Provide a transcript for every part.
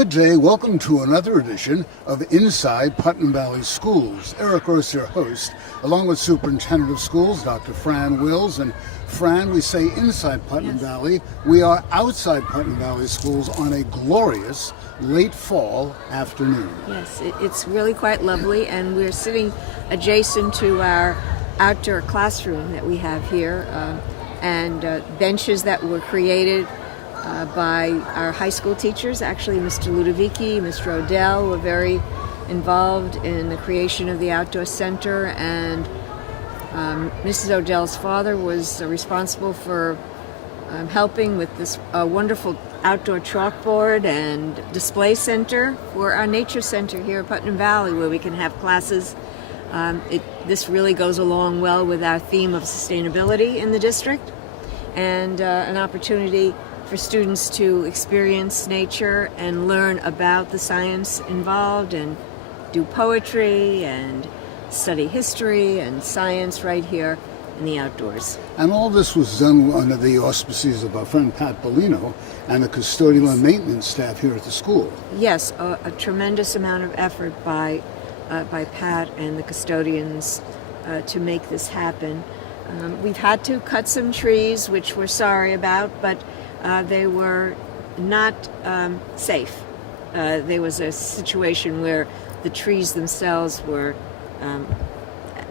Good day. Welcome to another edition of Inside Putnam Valley Schools. Eric Gross, your host, along with Superintendent of Schools, Dr. Fran Wills. And Fran, we say inside Putnam Valley. We are outside Putnam Valley Schools on a glorious late fall afternoon. Yes, it's really quite lovely, and we're sitting adjacent to our outdoor classroom that we have here, and benches that were created by our high school teachers. Actually, Mr. Ludovici, Mr. Odell were very involved in the creation of the outdoor center, and Mrs. Odell's father was responsible for helping with this wonderful outdoor chalkboard and display center for our nature center here at Putnam Valley, where we can have classes. This really goes along well with our theme of sustainability in the district, and an opportunity for students to experience nature and learn about the science involved and do poetry and study history and science right here in the outdoors. And all this was done under the auspices of our friend Pat Bellino and the custodial and maintenance staff here at the school. Yes, a tremendous amount of effort by Pat and the custodians to make this happen. We've had to cut some trees, which we're sorry about, but they were not safe. There was a situation where the trees themselves were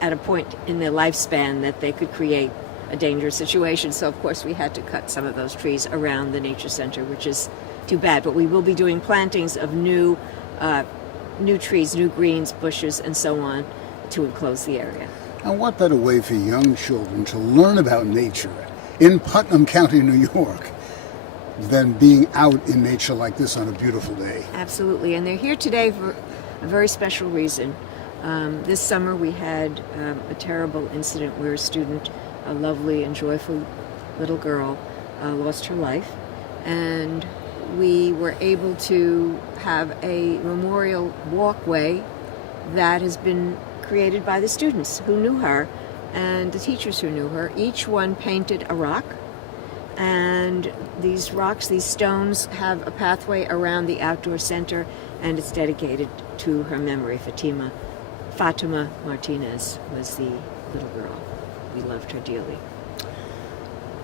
at a point in their lifespan that they could create a dangerous situation. So, of course, we had to cut some of those trees around the nature center, which is too bad. But we will be doing plantings of new trees, new greens, bushes, and so on to enclose the area. And what better way for young children to learn about nature in Putnam County, New York, than being out in nature like this on a beautiful day? Absolutely, and they're here today for a very special reason. This summer we had a terrible incident where a student, a lovely and joyful little girl, lost her life, and we were able to have a memorial walkway that has been created by the students who knew her and the teachers who knew her. Each one painted a rock, and these rocks, these stones, have a pathway around the outdoor center, and it's dedicated to her memory. Fatima Martinez was the little girl. We loved her dearly.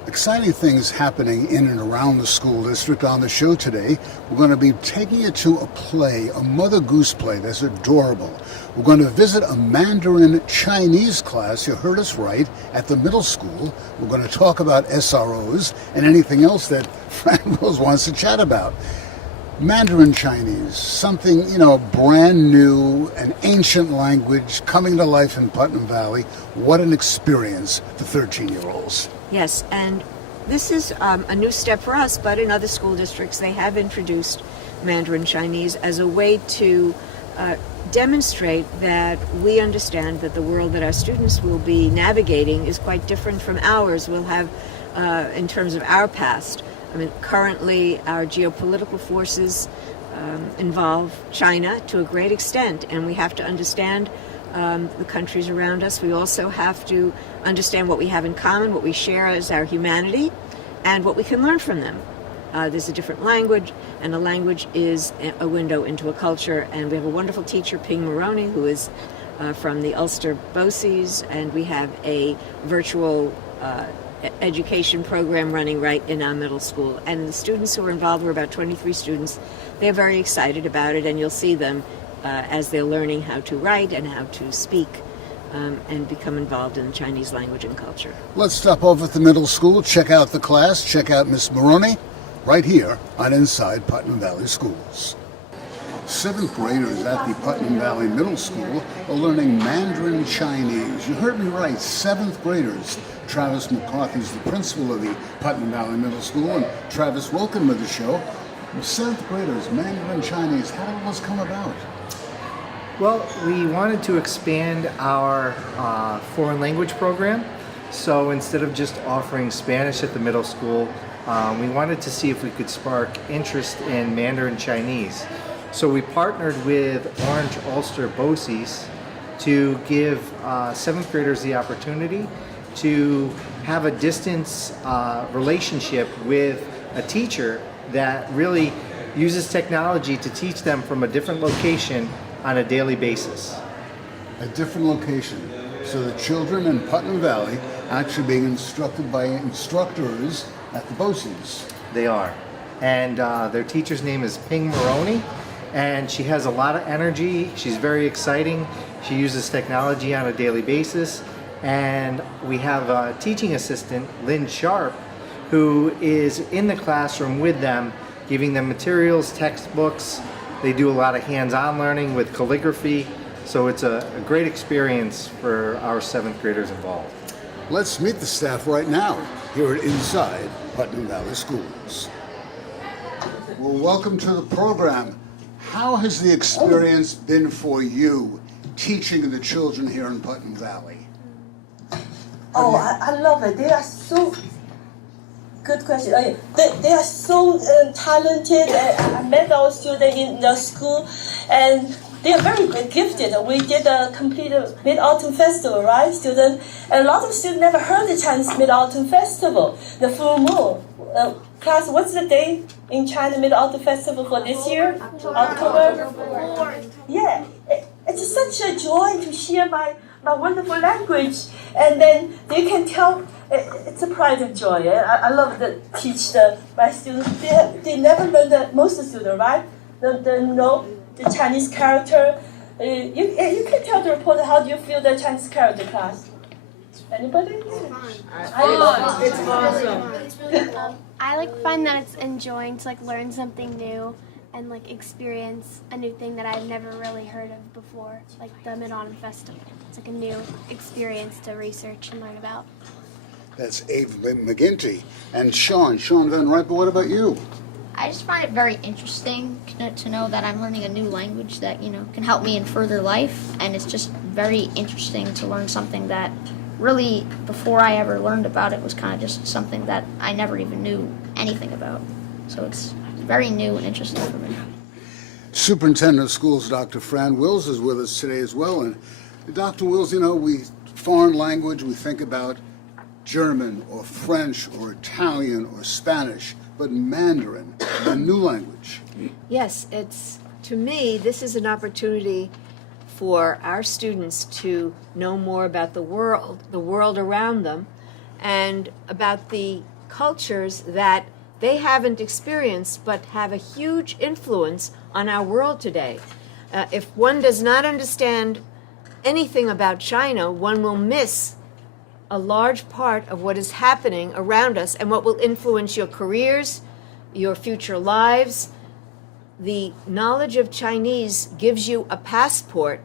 Exciting things happening in and around the school district. On the show today, we're going to be taking you to a play, a Mother Goose play that's adorable. We're going to visit a Mandarin Chinese class, you heard us right, at the middle school. We're going to talk about SROs and anything else that Fran Wills wants to chat about. Mandarin Chinese, something, brand new, an ancient language coming to life in Putnam Valley. What an experience for 13-year-olds. Yes, and this is a new step for us, but in other school districts they have introduced Mandarin Chinese as a way to demonstrate that we understand that the world that our students will be navigating is quite different from ours. We'll have, in terms of our past, currently our geopolitical forces involve China to a great extent, and we have to understand the countries around us. We also have to understand what we have in common, what we share as our humanity, and what we can learn from them. There's a different language, and a language is a window into a culture, and we have a wonderful teacher, Ping Maroney, who is from the Ulster BOCES, and we have a virtual education program running right in our middle school. And the students who are involved, we're about 23 students, they're very excited about it, and you'll see them as they're learning how to write and how to speak and become involved in the Chinese language and culture. Let's stop over at the middle school, check out the class, check out Miss Maroney, right here on Inside Putnam Valley Schools. 7th graders at the Putnam Valley Middle School are learning Mandarin Chinese. You heard me right, 7th graders. Travis McCarthy is the principal of the Putnam Valley Middle School, and Travis, welcome to the show. 7th graders, Mandarin Chinese, how did this come about? Well, we wanted to expand our foreign language program. So instead of just offering Spanish at the middle school, we wanted to see if we could spark interest in Mandarin Chinese. So we partnered with Orange Ulster BOCES to give 7th graders the opportunity to have a distance relationship with a teacher that really uses technology to teach them from a different location on a daily basis. A different location. So the children in Putnam Valley actually being instructed by instructors at the BOCES. They are. And their teacher's name is Ping Maroney, and she has a lot of energy. She's very exciting. She uses technology on a daily basis. And we have a teaching assistant, Lynn Sharp, who is in the classroom with them, giving them materials, textbooks. They do a lot of hands-on learning with calligraphy. So it's a great experience for our 7th graders involved. Let's meet the staff right now here at Inside Putnam Valley Schools. Well, welcome to the program. How has the experience been for you teaching the children here in Putnam Valley? Oh, I love it. They are so good question. They are so talented. I met our students in the school, and they are very gifted. We did a complete Mid-Autumn Festival, right, students? And a lot of students never heard the Chinese Mid-Autumn Festival, the full moon. Class, what's the day in China Mid-Autumn Festival for this year? October 4th. Yeah, it's such a joy to share my wonderful language, and then they can tell. It's a pride and joy. I love to teach my students. They never learn most of the students, right? The Chinese character. You can tell the reporter how do you feel the Chinese character class. Anybody? It's awesome. I find that it's enjoying to learn something new and experience a new thing that I've never really heard of before, like the Mid-Autumn Festival. It's a new experience to research and learn about. That's Abe McGinty. And Sean Van Riper, what about you? I just find it very interesting to know that I'm learning a new language that, can help me in further life. And it's just very interesting to learn something that really, before I ever learned about it, was kind of just something that I never even knew anything about. So it's very new and interesting for me. Superintendent of Schools, Dr. Fran Wills, is with us today as well. And Dr. Wills, foreign language, we think about German or French or Italian or Spanish, but Mandarin, a new language. Yes, to me, this is an opportunity for our students to know more about the world around them, and about the cultures that they haven't experienced but have a huge influence on our world today. If one does not understand anything about China, one will miss a large part of what is happening around us and what will influence your careers, your future lives. The knowledge of Chinese gives you a passport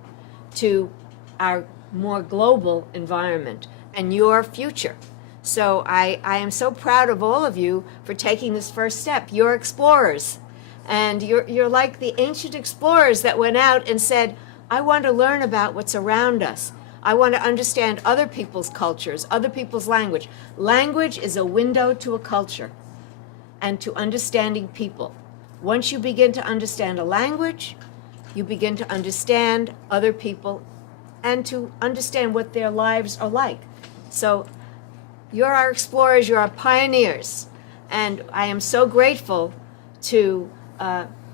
to our more global environment and your future. So I am so proud of all of you for taking this first step. You're explorers, and you're like the ancient explorers that went out and said, I want to learn about what's around us. I want to understand other people's cultures, other people's language. Language is a window to a culture and to understanding people. Once you begin to understand a language, you begin to understand other people and to understand what their lives are like. So you're our explorers, you're our pioneers. And I am so grateful to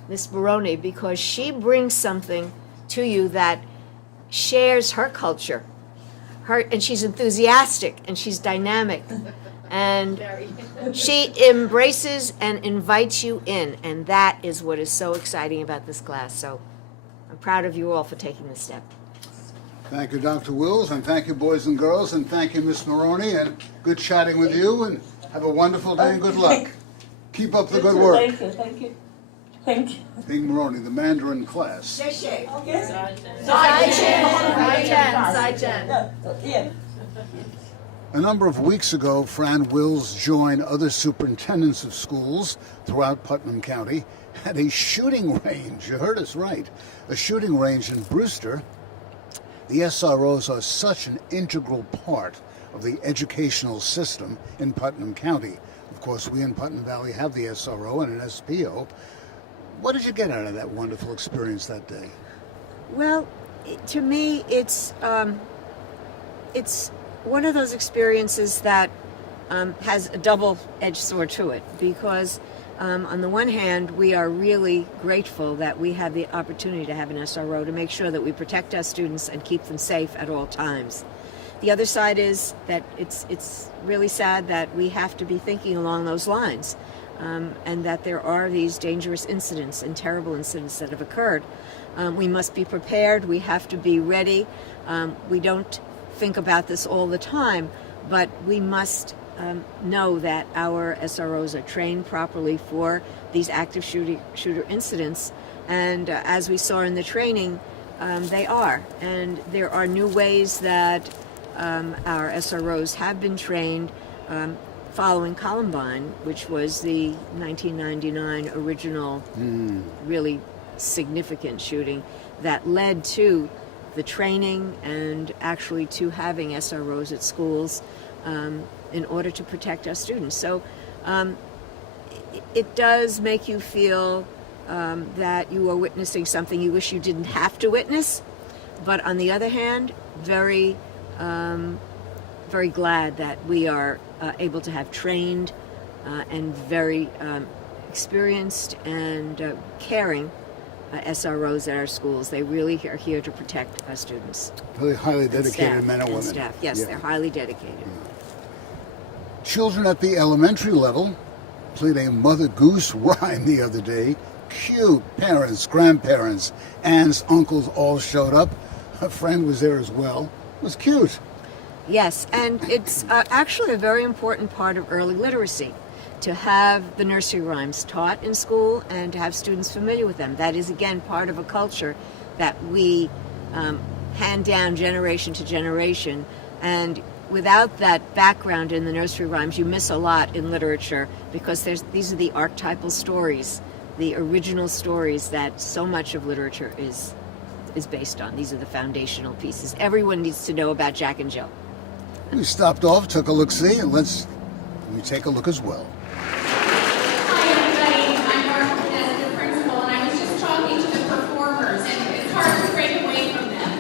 Miss Baroni, because she brings something to you that shares her culture. And she's enthusiastic and she's dynamic. And she embraces and invites you in. And that is what is so exciting about this class. So I'm proud of you all for taking this step. Thank you, Dr. Wills, and thank you, boys and girls, and thank you, Miss Maroney, and good chatting with you, and have a wonderful day and good luck. Keep up the good work. Thank you. Bing Maroney, the Mandarin class. Yeah. A number of weeks ago, Fran Wills joined other superintendents of schools throughout Putnam County at a shooting range. You heard us right. A shooting range in Brewster. The SROs are such an integral part of the educational system in Putnam County. Of course, we in Putnam Valley have the SRO and an SPO. What did you get out of that wonderful experience that day? Well, to me, it's one of those experiences that has a double-edged sword to it, because On the one hand, we are really grateful that we have the opportunity to have an SRO to make sure that we protect our students and keep them safe at all times. The other side is that it's really sad that we have to be thinking along those lines, and that there are these dangerous incidents and terrible incidents that have occurred. We must be prepared. We have to be ready. We don't think about this all the time, but we must know that our SROs are trained properly for these active shooter incidents, and as we saw in the training, they are. And there are new ways that our SROs have been trained following Columbine, which was the 1999 original really significant shooting that led to the training and actually to having SROs at schools in order to protect our students. So it does make you feel that you are witnessing something you wish you didn't have to witness, but on the other hand, very glad that we are able to have trained and very experienced and caring SROs at our schools. They really are here to protect our students. Really highly dedicated men and women. Staff. Yes, they're highly dedicated. Children at the elementary level played a Mother Goose rhyme the other day. Cute. Parents, grandparents, aunts, uncles all showed up. A friend was there as well. It was cute. Yes, and it's actually a very important part of early literacy to have the nursery rhymes taught in school and to have students familiar with them. That is, again, part of a culture that we hand down generation to generation. And without that background in the nursery rhymes, you miss a lot in literature, because these are the archetypal stories, the original stories that so much of literature is based on. These are the foundational pieces. Everyone needs to know about Jack and Jill. We stopped off, took a look-see, and let's take a look as well. Hi everybody, I'm Mark as the principal, and I was just talking to the performers, and it's hard to break away from them.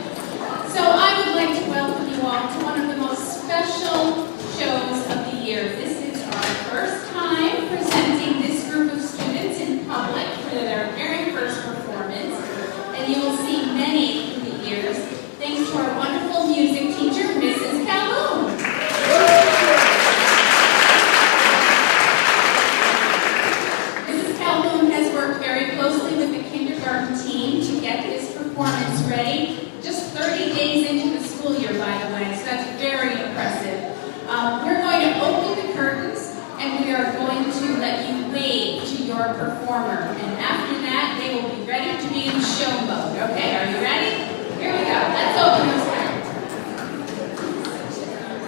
So I would like to welcome you all to one of the most special shows of the year. This is our first time presenting this group of students in public for their very first performance, and you will see many through the years, thanks to our wonderful music teacher, Mrs. Calhoun. Mrs. Calhoun has worked very closely with the kindergarten team to get this performance ready. Just 30 days into the school year, by the way, so that's very impressive. We're going to open the curtains, and we are going to let you wave to your performer. And after that, they will be ready to be in show mode. Okay, are you ready? Here we go. Let's open those curtains. Nursery rhyme,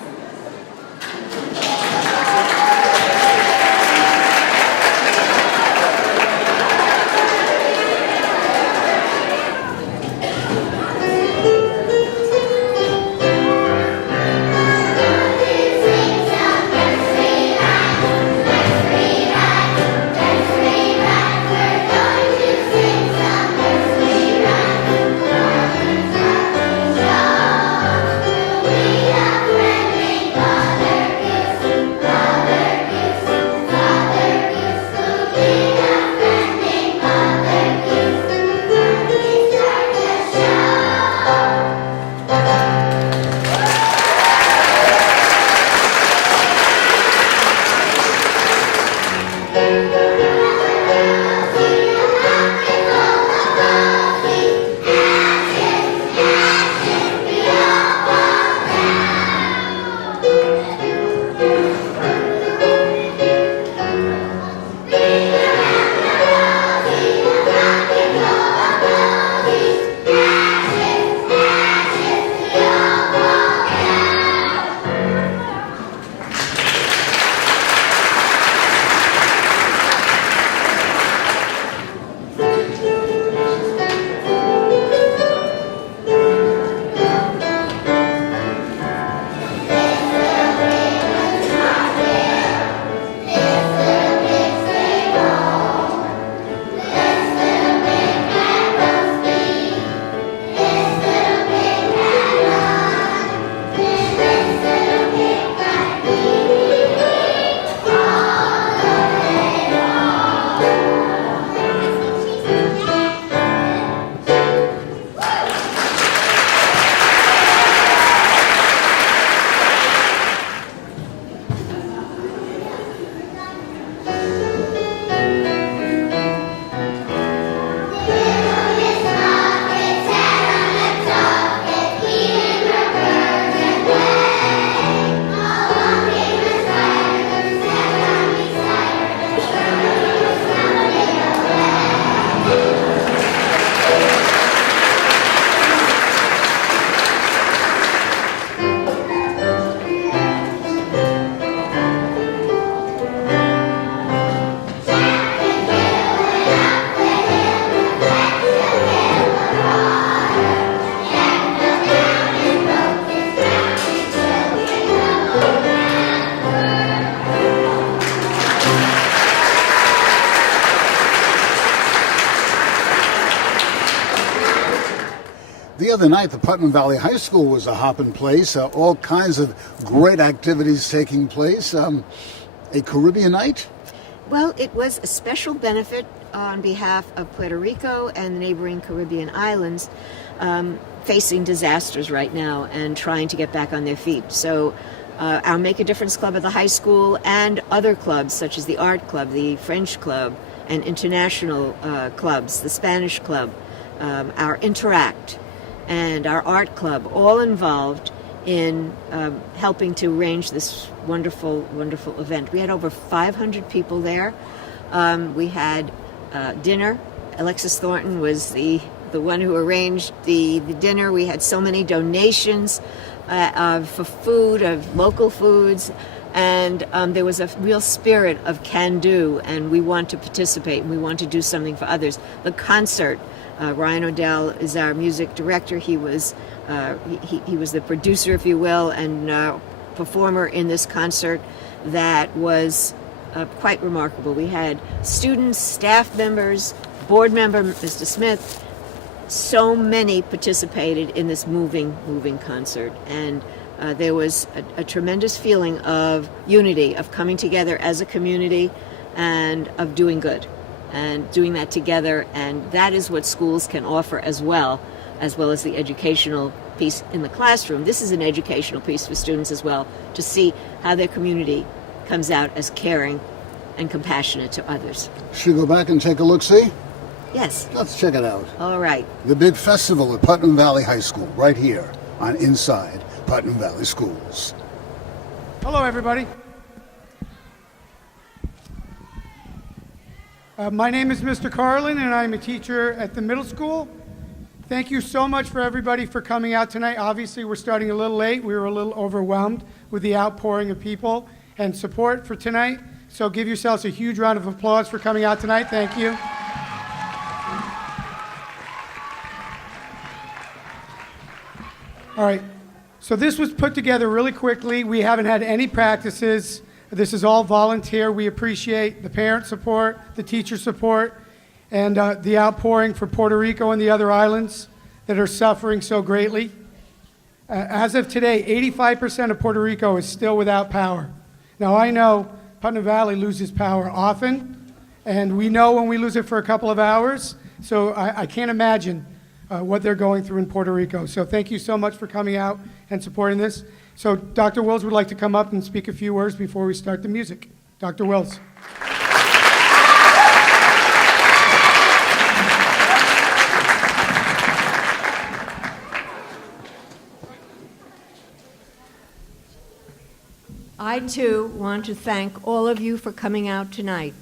The other night, the Putnam Valley High School was a hopping place. All kinds of great activities taking place. A Caribbean night? Well, it was a special benefit on behalf of Puerto Rico and the neighboring Caribbean islands facing disasters right now and trying to get back on their feet. So our Make a Difference Club at the high school and other clubs such as the Art Club, the French Club, and international clubs, the Spanish Club, our Interact, and our Art Club, all involved in helping to arrange this wonderful, wonderful event. We had over 500 people there. We had dinner. Alexis Thornton was the one who arranged the dinner. We had so many donations for food, of local foods, and there was a real spirit of can-do, and we want to participate, and we want to do something for others. The concert, Ryan O'Dell is our music director. He was the producer, if you will, and performer in this concert that was quite remarkable. We had students, staff members, board member, Mr. Smith. So many participated in this moving concert, and there was a tremendous feeling of unity, of coming together as a community, and of doing good, and doing that together. And that is what schools can offer as well as the educational piece in the classroom. This is an educational piece for students as well, to see how their community comes out as caring and compassionate to others. Should we go back and take a look-see? Yes. Let's check it out. All right. The big festival at Putnam Valley High School, right here on Inside Putnam Valley Schools. Hello, everybody. My name is Mr. Carlin, and I'm a teacher at the middle school. Thank you so much for everybody for coming out tonight. Obviously, we're starting a little late. We were a little overwhelmed with the outpouring of people and support for tonight. So give yourselves a huge round of applause for coming out tonight. Thank you. All right, so this was put together really quickly. We haven't had any practices. This is all volunteer. We appreciate the parent support, the teacher support, and the outpouring for Puerto Rico and the other islands that are suffering so greatly. As of today, 85% of Puerto Rico is still without power. Now, I know Putnam Valley loses power often, and we know when we lose it for a couple of hours, so I can't imagine what they're going through in Puerto Rico. So thank you so much for coming out and supporting this. So Dr. Wills would like to come up and speak a few words before we start the music. Dr. Wills. I, too, want to thank all of you for coming out tonight.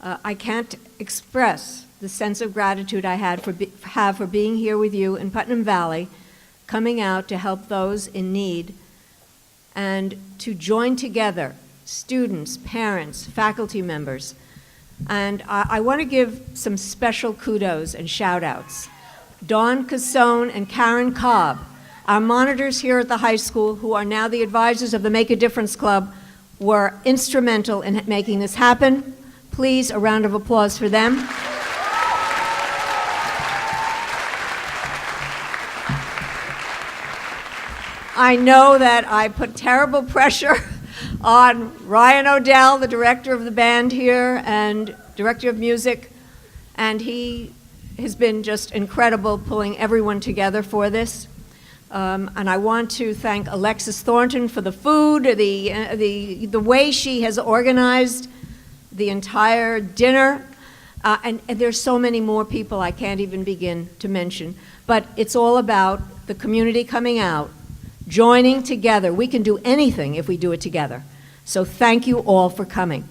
I can't express the sense of gratitude I have for being here with you in Putnam Valley, coming out to help those in need, and to join together students, parents, faculty members. And I want to give some special kudos and shout-outs. Dawn Casone and Karen Cobb, our monitors here at the high school, who are now the advisors of the Make a Difference Club, were instrumental in making this happen. Please, a round of applause for them. I know that I put terrible pressure on Ryan O'Dell, the director of the band here and director of music, and he has been just incredible pulling everyone together for this. And I want to thank Alexis Thornton for the food, the way she has organized the entire dinner. And there's so many more people I can't even begin to mention. But it's all about the community coming out, joining together. We can do anything if we do it together. So thank you all for coming.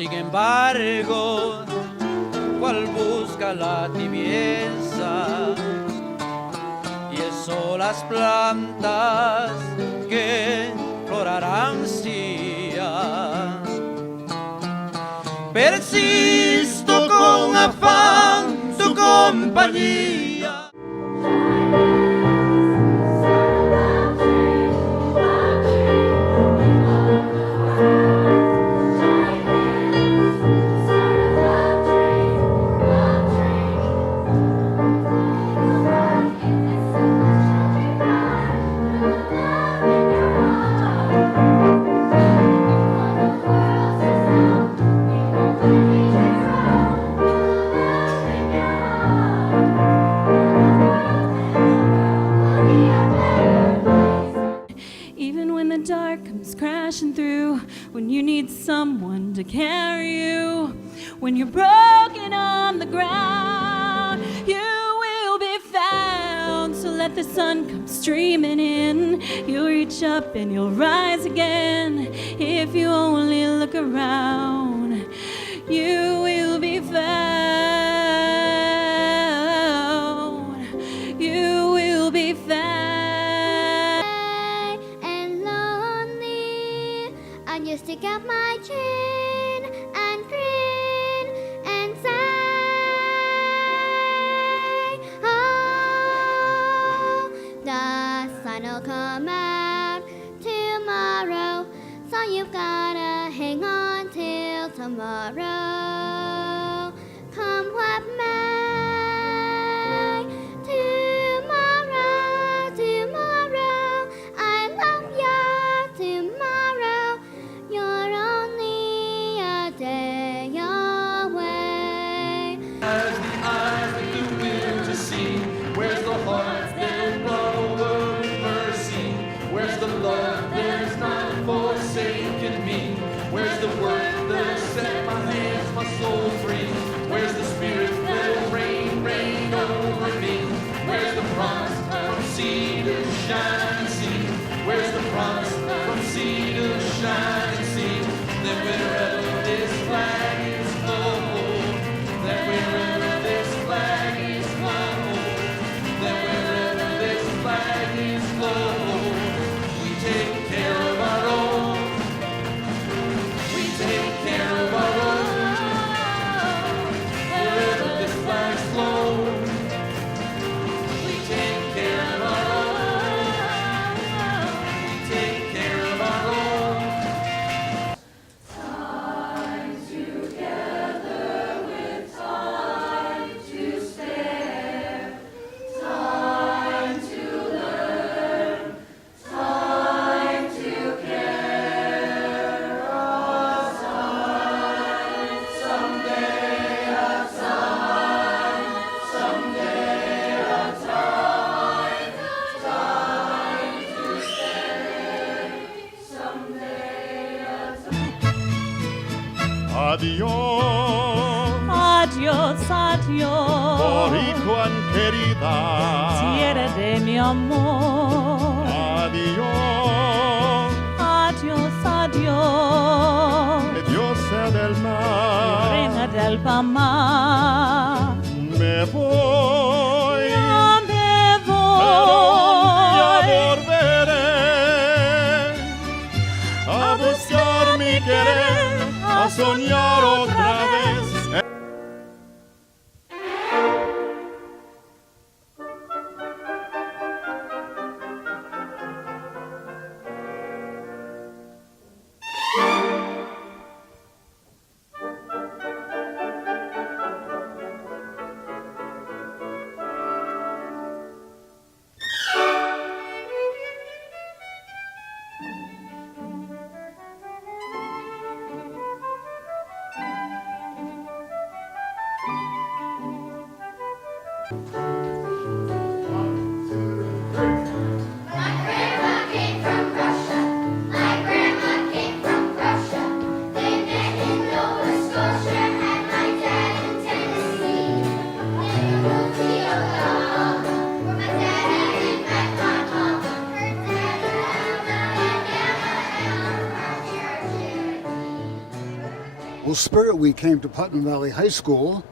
Sin embargo, cual busca la tibieza, y eso las plantas que florarán ansía. Persisto con afán tu compañía. Even when the dark comes crashing through, when you need someone to carry you, when you're broken on the ground, you will be found. So let the sun come streaming in. You'll reach up and you'll rise again. If you only look around, you will be found. You will be found. You stick out my chin and grin and say, oh, the sun will come out tomorrow, so you've gotta hang on till tomorrow. Come what may, tomorrow, tomorrow, I love you tomorrow. You're only a day away. As the eyes that the will to see, where's the heart that flow of mercy? Where's the love that's not forsaken me? Where's the word that set my hands, my soul free? Where's the spirit that rain, rain over me? Where's the promise from sea to shining sea? Where's the promise from sea to shining sea? That wherever this flag is flown, that wherever this flag is flown, that wherever this flag is flown, we take care of our own. We take care of our own. Wherever this flag's flown, we take care of our own. We take care of our own. Adiós, Adiós, adiós, Boricuan querida. tierra de mi amor. Adiós, Adiós, adiós, diosa del mar. reina del Pamar. Me voy, Ya me pero un día voy volveré a buscar mi querer, a soñar otra vez. Well, Spirit Week came to Putnam Valley High School.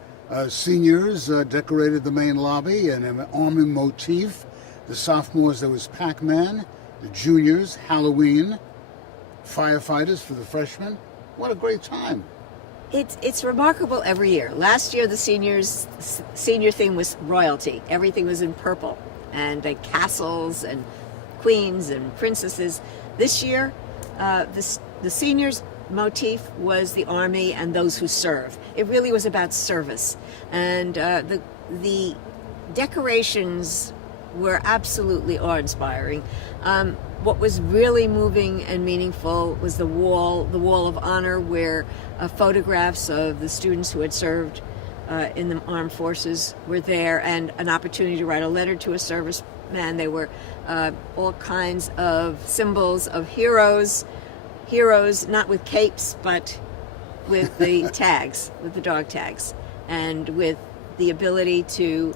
Seniors decorated the main lobby in an army motif. The sophomores, there was Pac-Man. The juniors, Halloween. Firefighters for the freshmen. What a great time. It's remarkable every year. Last year, the senior theme was royalty. Everything was in purple, and castles and queens and princesses. This year, the seniors' motif was the army and those who serve. It really was about service, and the decorations were absolutely awe-inspiring. What was really moving and meaningful was the wall of honor, where photographs of the students who had served in the armed forces were there, and an opportunity to write a letter to a serviceman. There were all kinds of symbols of heroes not with capes, but with the tags, with the dog tags, and with the ability to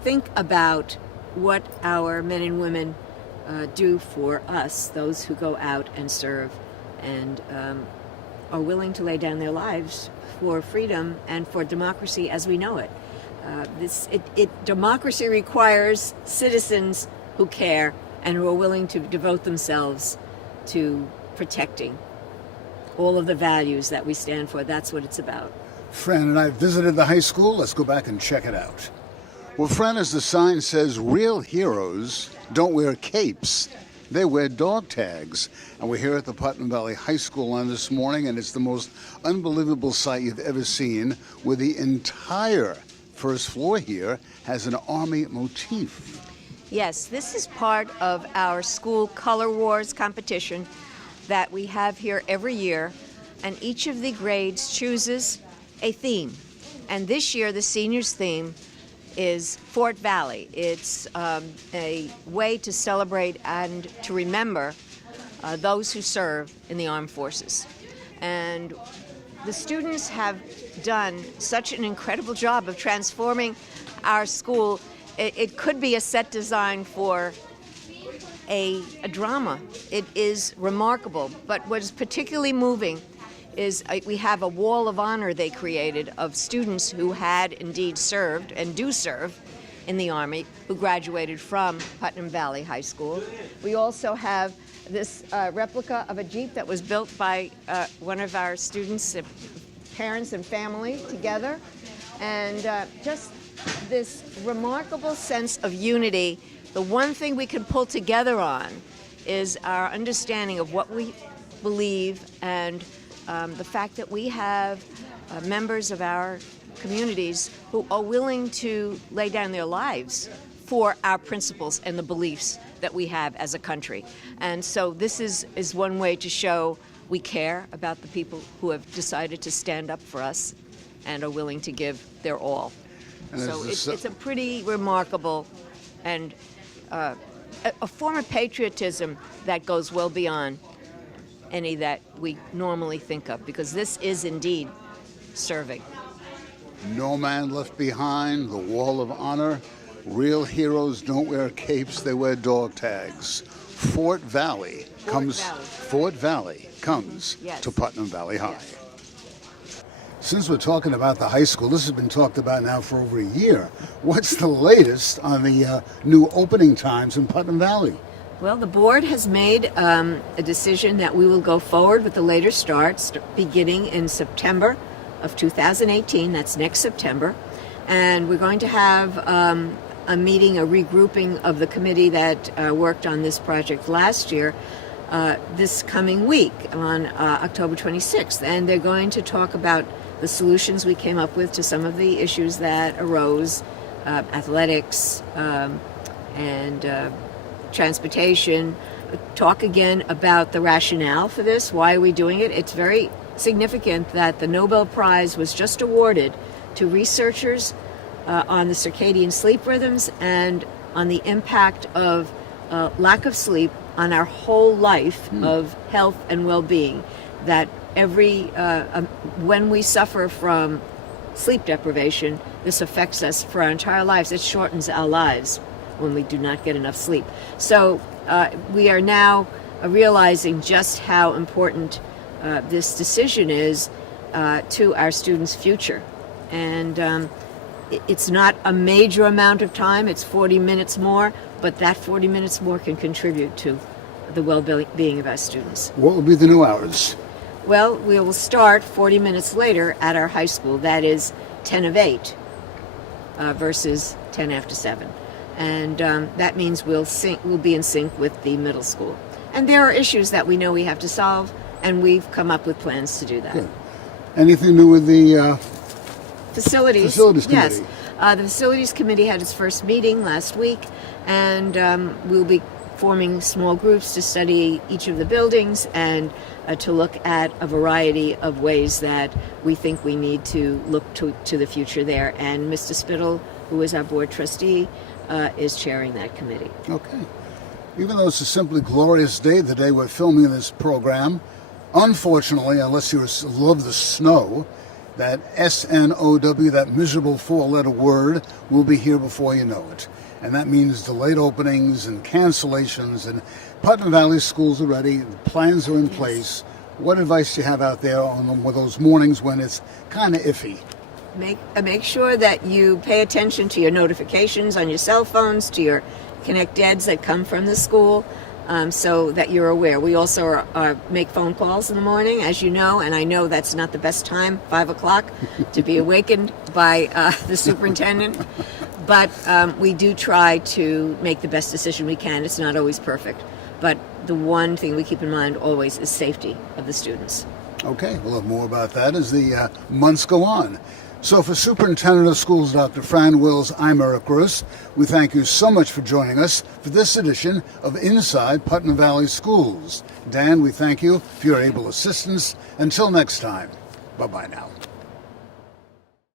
think about what our men and women do for us, those who go out and serve and are willing to lay down their lives for freedom and for democracy as we know it. Democracy requires citizens who care and who are willing to devote themselves to protecting all of the values that we stand for. That's what it's about. Fran and I visited the high school. Let's go back and check it out. Well, Fran, as the sign says, real heroes don't wear capes. They wear dog tags. And we're here at the Putnam Valley High School on this morning, and it's the most unbelievable sight you've ever seen, where the entire first floor here has an army motif. Yes, this is part of our school Color Wars competition that we have here every year, and each of the grades chooses a theme. And this year, the seniors' theme is Fort Valley. It's a way to celebrate and to remember those who serve in the armed forces. And the students have done such an incredible job of transforming our school. It could be a set design for a drama. It is remarkable. But what is particularly moving is we have a wall of honor they created of students who had indeed served and do serve in the Army, who graduated from Putnam Valley High School. We also have this replica of a Jeep that was built by one of our students' parents and family together. And just this remarkable sense of unity. The one thing we can pull together on is our understanding of what we believe, and the fact that we have members of our communities who are willing to lay down their lives for our principles and the beliefs that we have as a country. And so this is one way to show we care about the people who have decided to stand up for us and are willing to give their all. And so it's a pretty remarkable and a form of patriotism that goes well beyond any that we normally think of, because this is indeed serving. No man left behind, the wall of honor. Real heroes don't wear capes, they wear dog tags. Fort Valley comes Yes. to Putnam Valley High. Yes. Since we're talking about the high school, this has been talked about now for over a year. What's the latest on the new opening times in Putnam Valley? Well, the board has made a decision that we will go forward with the later starts beginning in September of 2018. That's next September. And we're going to have a meeting, a regrouping of the committee that worked on this project last year this coming week on October 26th. And they're going to talk about the solutions we came up with to some of the issues that arose, athletics and transportation, talk again about the rationale for this. Why are we doing it? It's very significant that the Nobel Prize was just awarded to researchers on the circadian sleep rhythms and on the impact of lack of sleep on our whole life of health and well-being. That when we suffer from sleep deprivation, this affects us for our entire lives. It shortens our lives when we do not get enough sleep. So we are now realizing just how important this decision is, to our students' future. And it's not a major amount of time, it's 40 minutes more, but that 40 minutes more can contribute to the well-being of our students. What will be the new hours? Well, we will start 40 minutes later at our high school. That is 10 of 8 versus 10 after 7. And that means we'll be in sync with the middle school. And there are issues that we know we have to solve, and we've come up with plans to do that. Good. Anything new with the Facilities Committee? Yes. The Facilities Committee had its first meeting last week, and we'll be forming small groups to study each of the buildings and to look at a variety of ways that we think we need to look to the future there. And Mr. Spittle, who is our board trustee, is chairing that committee. Okay. Even though it's a simply glorious day, the day we're filming this program, unfortunately, unless you love the snow, that S-N-O-W, that miserable four-letter word, will be here before you know it. And that means delayed openings and cancellations, and Putnam Valley schools are ready, the plans are in place. What advice do you have out there on those mornings when it's kind of iffy? Make sure that you pay attention to your notifications on your cell phones, to your Connect Eds that come from the school, so that you're aware. We also make phone calls in the morning, as you know, and I know that's not the best time, 5 o'clock, to be awakened by the superintendent. But we do try to make the best decision we can. It's not always perfect. But the one thing we keep in mind always is safety of the students. Okay, we'll have more about that as the months go on. So for Superintendent of Schools, Dr. Fran Wills, I'm Eric Gross. We thank you so much for joining us for this edition of Inside Putnam Valley Schools. Dan, we thank you for your able assistance. Until next time, bye-bye now.